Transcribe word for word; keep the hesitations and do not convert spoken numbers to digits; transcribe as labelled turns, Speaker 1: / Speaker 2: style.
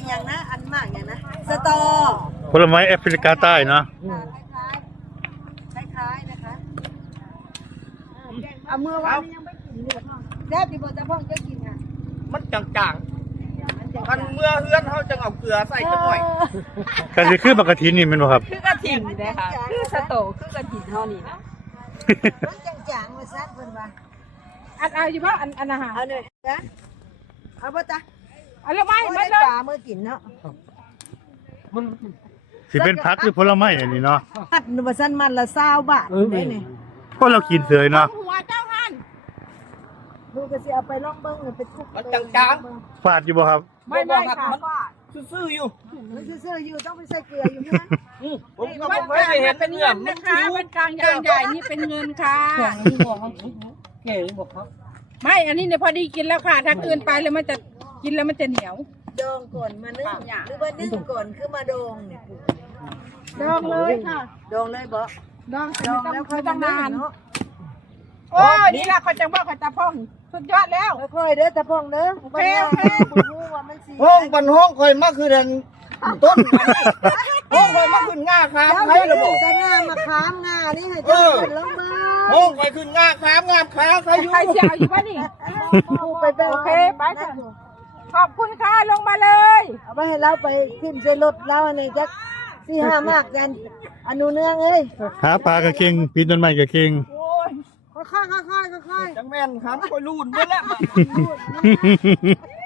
Speaker 1: อย่างนะอันมากอย่างนะสตอ
Speaker 2: ผลไม้แอฟริกาใต้เนาะ
Speaker 1: คล้ายๆคล้ายๆนะคะเอาเมื่อวานนี้ยังไม่กินเลยแซ่บดีบ่จะพ่องจะกินอ่ะ
Speaker 3: มันจางๆกันเมื่อเฮือนเขาจะเอาเกลือใส่จังหน่อย
Speaker 2: กันสิคือบักกะทินนี่แม่นบ่ครับ
Speaker 4: คือกระถิ่นนี่นะคะคือสโตคือกระถิ่นเท่านี้นะ
Speaker 1: มันจางๆว่าซัดเพิ่นว่า
Speaker 4: อันเอาอยู่เพราะอันอันอาหาร
Speaker 1: เอาเลยนะเอาบ่จ๊ะ
Speaker 4: เอาละไม่ไม่
Speaker 1: เลยปลาเมื่อกินเนาะ
Speaker 3: มัน
Speaker 2: สิเป็นผักหรือผลไม้อันนี้เนาะ
Speaker 1: มัดว่าซั่นมันละ20บาทได้นี่
Speaker 2: พวกเรากินเสยเนาะ
Speaker 4: หัวเจ้าหัน
Speaker 1: ลูกก็สิเอาไปลองเบิ่งเป็นทุก
Speaker 3: มันจาง
Speaker 2: ฝาดอยู่บ่ครับ
Speaker 4: ไม่ไม่ค่ะ
Speaker 3: มันซื่อๆอยู่
Speaker 1: มันซื่อๆอยู่ต้องไปใส่เกลืออยู่นะ
Speaker 3: ผมก็ไม่เคยเห็น
Speaker 4: เป็นเงินนะคะเป็นกลางยางใหญ่นี่เป็นเงินค่ะ
Speaker 3: เก๋บอกครับ
Speaker 4: ไม่อันนี้เนี่ยพอดีกินแล้วค่ะถ้าเกินไปแล้วมันจะกินแล้วมันจะเหนียว
Speaker 1: ดองก่อนมานึ่งหรือว่านึ่งก่อนคือมาดองเนี่ย
Speaker 4: ดองเลยค่ะ
Speaker 1: ดองเลยบ่
Speaker 4: ดองดองแล้วค่อยต้องนานโอ้ยนี่แหละเขาจะบอกเขาจะพ่องสุดยอดแล้ว
Speaker 1: ค่อยๆเด้อตะพ่องเด้อโอเคโอเค
Speaker 3: ห้องบันห้องคอยมาคือเดินต้นห้องคอยมาขึ้นง่าครับใช่หรือเปล่า
Speaker 1: แต่ง่ามาค้ามง่านี่ให้เจ้าลงมือ
Speaker 3: ห้องคอยขึ้นง่าครับง่าขาใครอยู่
Speaker 4: ใครเสียอยู่ป่ะนี่
Speaker 1: ไปไป
Speaker 4: โอเคไปค่ะขอบคุณค่ะลงมาเลย
Speaker 1: เอาไปให้เราไปทิมใส่รถเราอันนี้จักสี่ห้ามากกันอนุเนื่องเอ้ย
Speaker 2: หาปลากระเค็งปีนต้นไม้กระเค็ง
Speaker 1: ค่อยๆค่อยๆค่อย
Speaker 3: ๆจังแม่นครับคอยลูนไปแล้ว